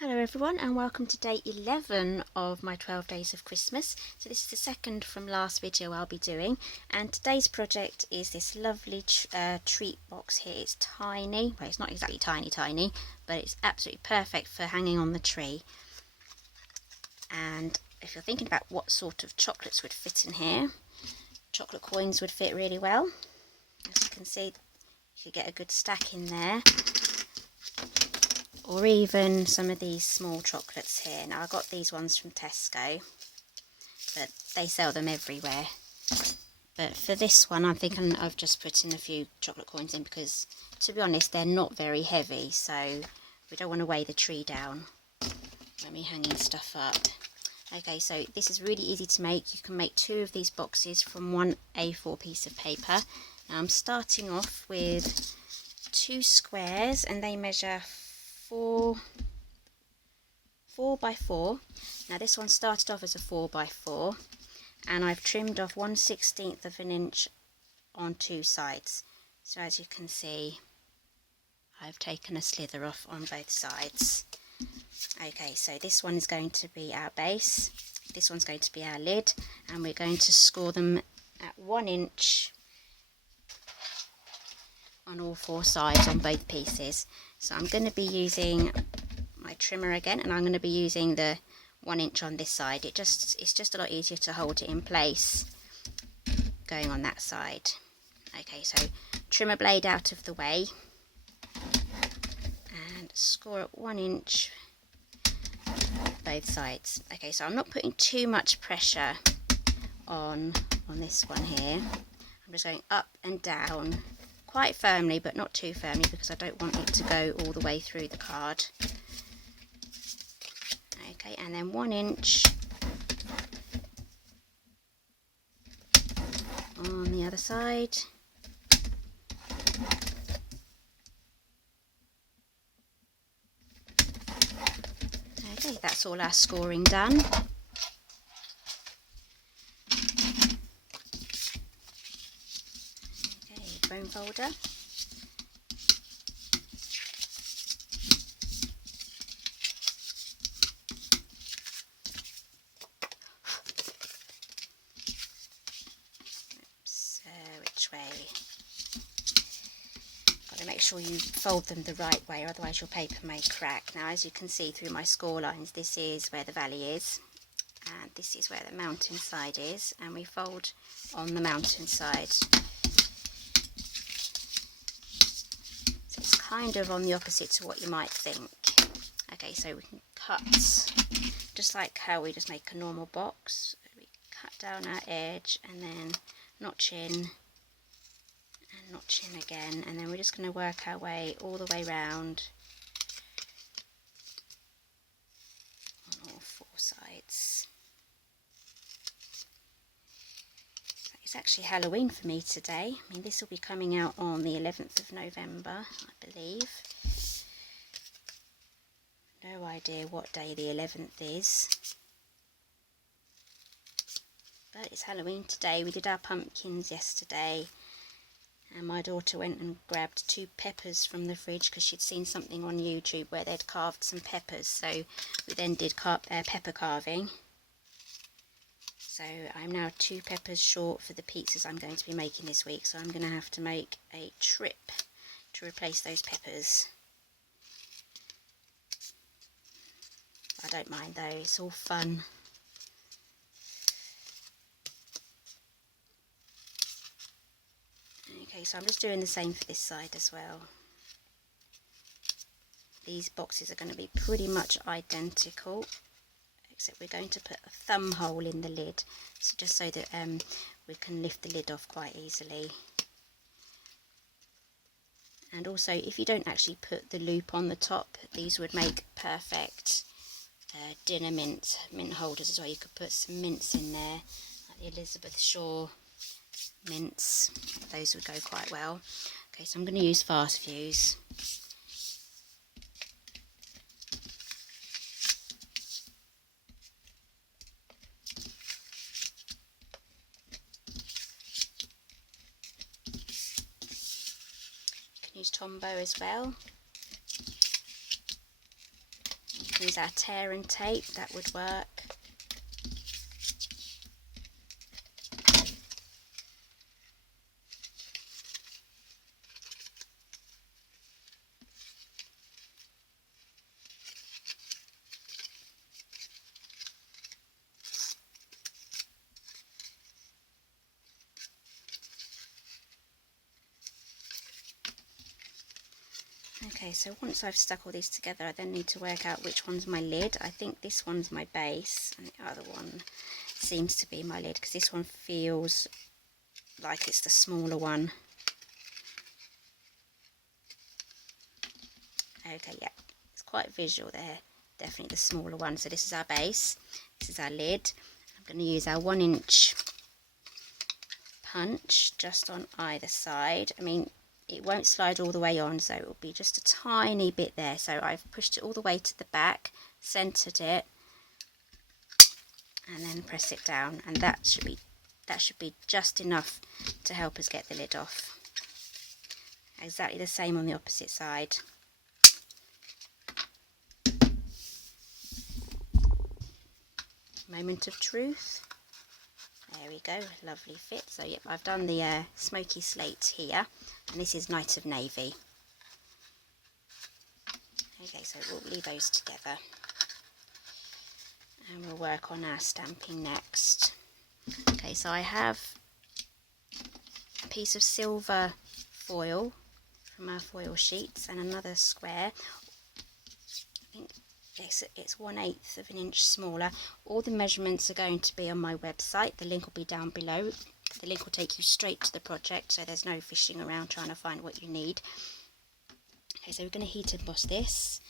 Hello everyone, and welcome to day 11 of my 12 days of Christmas. So this is the second from last video I'll be doing, and today's project is this lovely treat box here. It's tiny, well it's not exactly tiny, but it's absolutely perfect for hanging on the tree. And if you're thinking about what sort of chocolates would fit in here, chocolate coins would fit really well. As you can see, you could get a good stack in there. Or even some of these small chocolates here. Now I got these ones from Tesco, but they sell them everywhere. But for this one I'm thinking of just putting a few chocolate coins in because, to be honest, they're not very heavy, so we don't want to weigh the tree down when we're hanging stuff up. Okay, so this is really easy to make. You can make 2 of these boxes from one A4 piece of paper. Now I'm starting off with 2 squares, and they measure 4 by 4. Now this one started off as a 4 by 4, and I've trimmed off 1/16 of an inch on 2 sides. So as you can see, I've taken a slither off on both sides. Okay, so this one is going to be our base, this one's going to be our lid, and we're going to score them at 1 inch on all 4 sides on both pieces. So I'm going to be using my trimmer again, and I'm going to be using the 1 inch on this side. It's just a lot easier to hold it in place going on that side. Okay, so trimmer blade out of the way and score at 1 inch both sides. Okay, so I'm not putting too much pressure on this one here. I'm just going up and down quite firmly, but not too firmly because I don't want it to go all the way through the card. Okay, and then 1 inch on the other side. Okay, that's all our scoring done. Bone folder. Oops, which way? Got to make sure you fold them the right way, otherwise your paper may crack. Now as you can see through my score lines, this is where the valley is, and this is where the mountainside is, and we fold on the mountainside. Kind of on the opposite to what you might think. Okay, so we can cut just like how we just make a normal box. We cut down our edge and then notch in and notch in again, and then we're just going to work our way all the way round on all 4 sides. It's actually Halloween for me today. I mean, this will be coming out on the 11th of November, I believe. No idea what day the 11th is. But it's Halloween today. We did our pumpkins yesterday, and my daughter went and grabbed 2 peppers from the fridge because she'd seen something on YouTube where they'd carved some peppers. So we then did pepper carving. So I'm now 2 peppers short for the pizzas I'm going to be making this week, so I'm going to have to make a trip to replace those peppers. I don't mind though, it's all fun. Okay, so I'm just doing the same for this side as well. These boxes are going to be pretty much identical, except we're going to put a thumb hole in the lid, so just so that we can lift the lid off quite easily. And also, if you don't actually put the loop on the top, these would make perfect dinner mint holders as well. You could put some mints in there, like the Elizabeth Shaw mints. Those would go quite well. Okay, so I'm going to use fast fuse. Use Tombow as well. Use our tear and tape, that would work. Okay, so once I've stuck all these together, I then need to work out which one's my lid. I think this one's my base, and the other one seems to be my lid, because this one feels like it's the smaller one. Okay, yeah, it's quite visual there. Definitely the smaller one. So this is our base, this is our lid. I'm going to use our 1-inch punch just on either side. I mean, it won't slide all the way on, so it will be just a tiny bit there. So I've pushed it all the way to the back, centered it, and then press it down, and that should be just enough to help us get the lid off. Exactly the same on the opposite side. Moment of truth. There we go, lovely fit. So yep, I've done the smoky slate here, and this is Night of Navy. Okay, so we'll leave those together, and we'll work on our stamping next. Okay, so I have a piece of silver foil from our foil sheets and another square. I think it's 1/8 of an inch smaller. All the measurements are going to be on my website. The link will be down below. The link will take you straight to the project, so there's no fishing around trying to find what you need. Okay, so we're going to heat emboss this,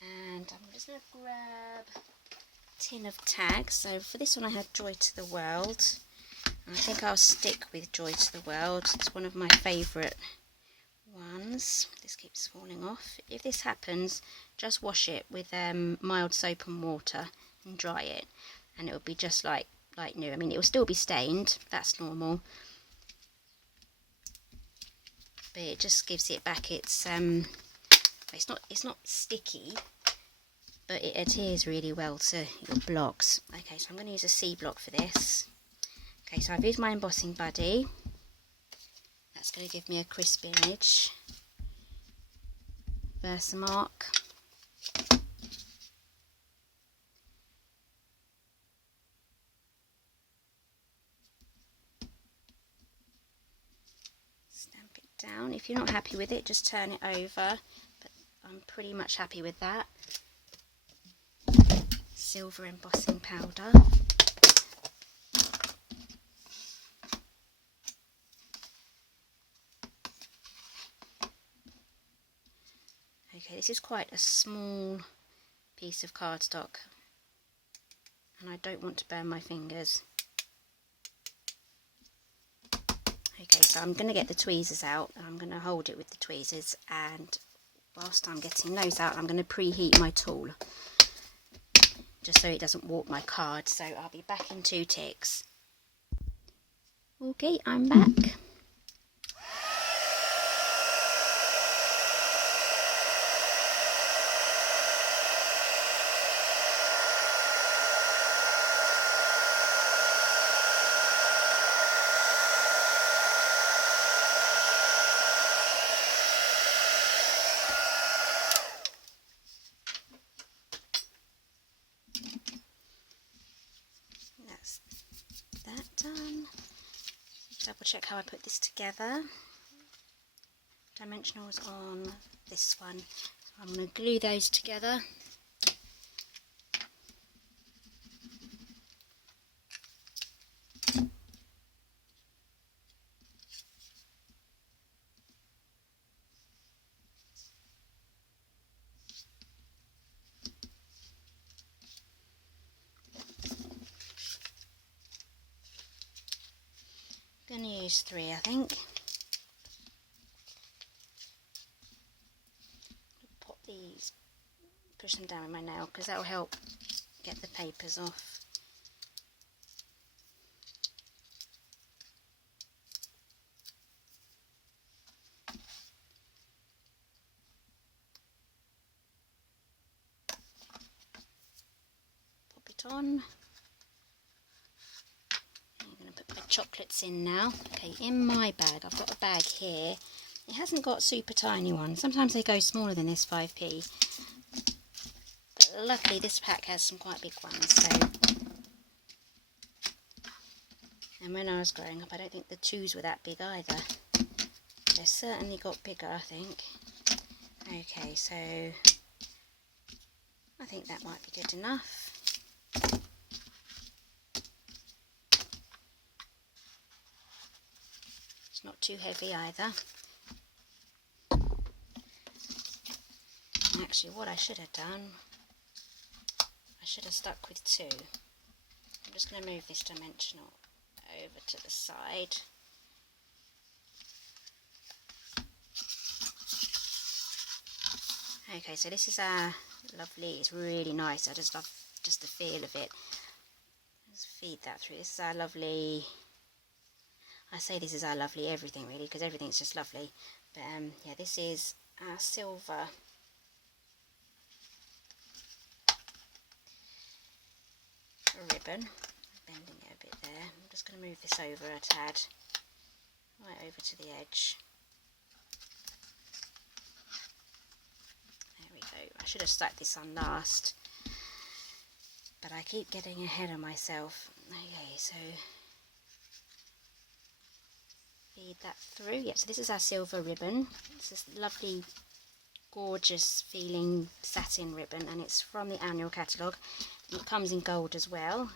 and I'm just going to grab a tin of tags. So for this one I have Joy to the World, and I think I'll stick with Joy to the World. It's one of my favourite ones. This keeps falling off. If this happens, just wash it with mild soap and water and dry it, and it will be just like new. I mean, it will still be stained, that's normal, but it just gives it back its it's not sticky, but it adheres really well to your blocks. Okay, so I'm going to use a C block for this. Okay, so I've used my embossing buddy. That's going to give me a crisp image. Versamark. Stamp it down. If you're not happy with it, just turn it over, but I'm pretty much happy with that. Silver embossing powder. Okay, this is quite a small piece of cardstock, and I don't want to burn my fingers. Okay, so I'm going to get the tweezers out, and I'm going to hold it with the tweezers, and whilst I'm getting those out, I'm going to preheat my tool, just so it doesn't warp my card. So I'll be back in 2 ticks. Okay, I'm back. Done. Double check how I put this together. Dimensionals on this one. So I'm going to glue those together. Going to use 3, I think. Pop these, push them down with my nail, because that will help get the papers off. on. I'm going to put my chocolates in now. Okay, in my bag, I've got a bag here. It hasn't got super tiny ones. Sometimes they go smaller than this 5p. But luckily this pack has some quite big ones. So, and when I was growing up, I don't think the 2s were that big either. They certainly got bigger, I think. Okay, so I think that might be good enough. It's not too heavy either. Actually, what I should have done, I should have stuck with 2. I'm just going to move this dimensional over to the side. Okay, so this is our lovely, it's really nice, I just love just the feel of it. Let's feed that through. This is our lovely, I say this is our lovely everything really, because everything's just lovely. But yeah, this is our silver ribbon. Bending it a bit there. I'm just going to move this over a tad, right over to the edge. There we go. I should have stuck this on last, but I keep getting ahead of myself. Okay, so feed that through. Yep, so this is our silver ribbon. It's this lovely, gorgeous feeling satin ribbon, and it's from the annual catalogue. It comes in gold as well.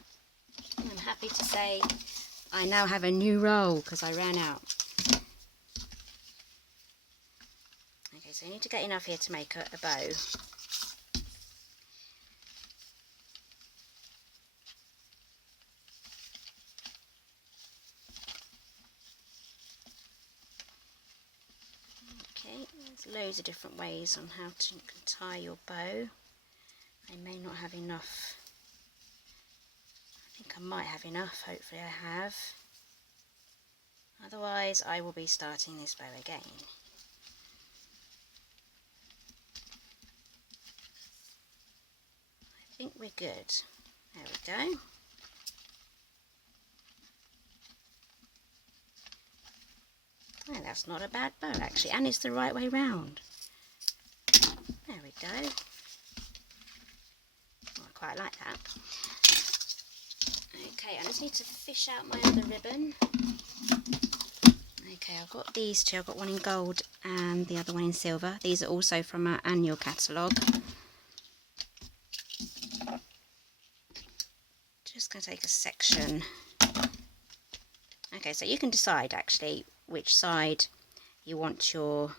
I'm happy to say I now have a new roll because I ran out. Okay, so you need to get enough here to make a bow. Okay, there's loads of different ways on how you can tie your bow. I may not have enough. I think I might have enough, hopefully I have. Otherwise I will be starting this bow again. I think we're good. There we go. Oh, that's not a bad bow actually, and it's the right way round. There we go. Oh, I quite like that. Okay, I just need to fish out my other ribbon. Okay, I've got these two. I've got one in gold and the other one in silver. These are also from our annual catalogue. Just going to take a section. Okay, so you can decide actually which side you want your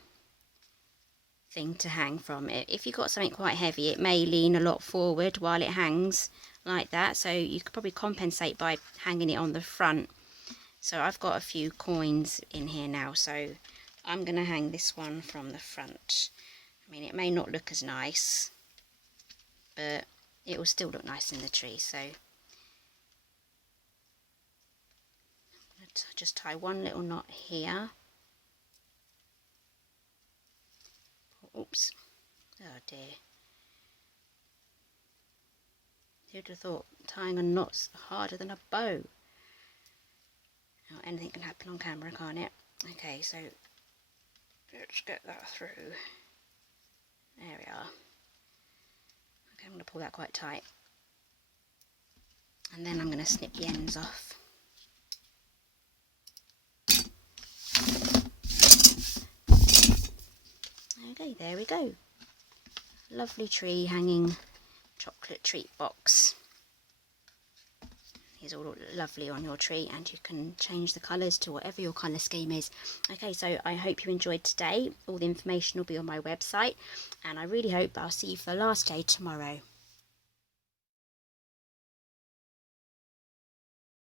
thing to hang from. If you've got something quite heavy, it may lean a lot forward while it hangs like that, so you could probably compensate by hanging it on the front. So I've got a few coins in here now, so I'm going to hang this one from the front. I mean, it may not look as nice, but it will still look nice in the tree. So I'm going to just tie one little knot here. Oops, oh dear. Who'd have thought tying a knot's harder than a bow? Oh, anything can happen on camera, can't it? Okay, so let's get that through. There we are. Okay, I'm going to pull that quite tight. And then I'm going to snip the ends off. Okay, there we go. Lovely tree hanging chocolate treat box. It's all lovely on your tree, and you can change the colours to whatever your colour scheme is. Okay, so I hope you enjoyed today. All the information will be on my website, and I really hope I'll see you for the last day tomorrow.